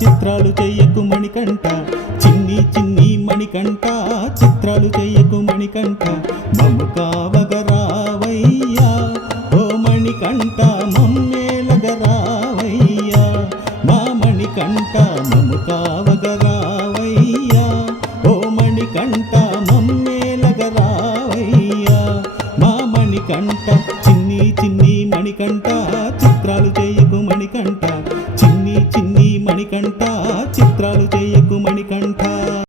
చిత్రాలు చెయ్యకు మణికంఠ, చిన్ని చిన్ని మణికంఠ, చిత్రాలు చెయ్యకు మణికంఠ, మమ్ము కావగరావయ్యా ఓ మణికంఠ, మమ్మేలగరావయ్యా మా మణికంఠ, మమ్ము కావగరావయ్యా ఓ మణికంఠ, మమ్మేలగరావయ్యా మా మణికంఠ, చిన్ని చిన్ని మణికంఠ, చిత్రాలు చెయ్యకు మణికంఠ, చిన్ని చిన్ని మణికంఠ, చిత్రాలు చెయ్యకు మణికంఠ.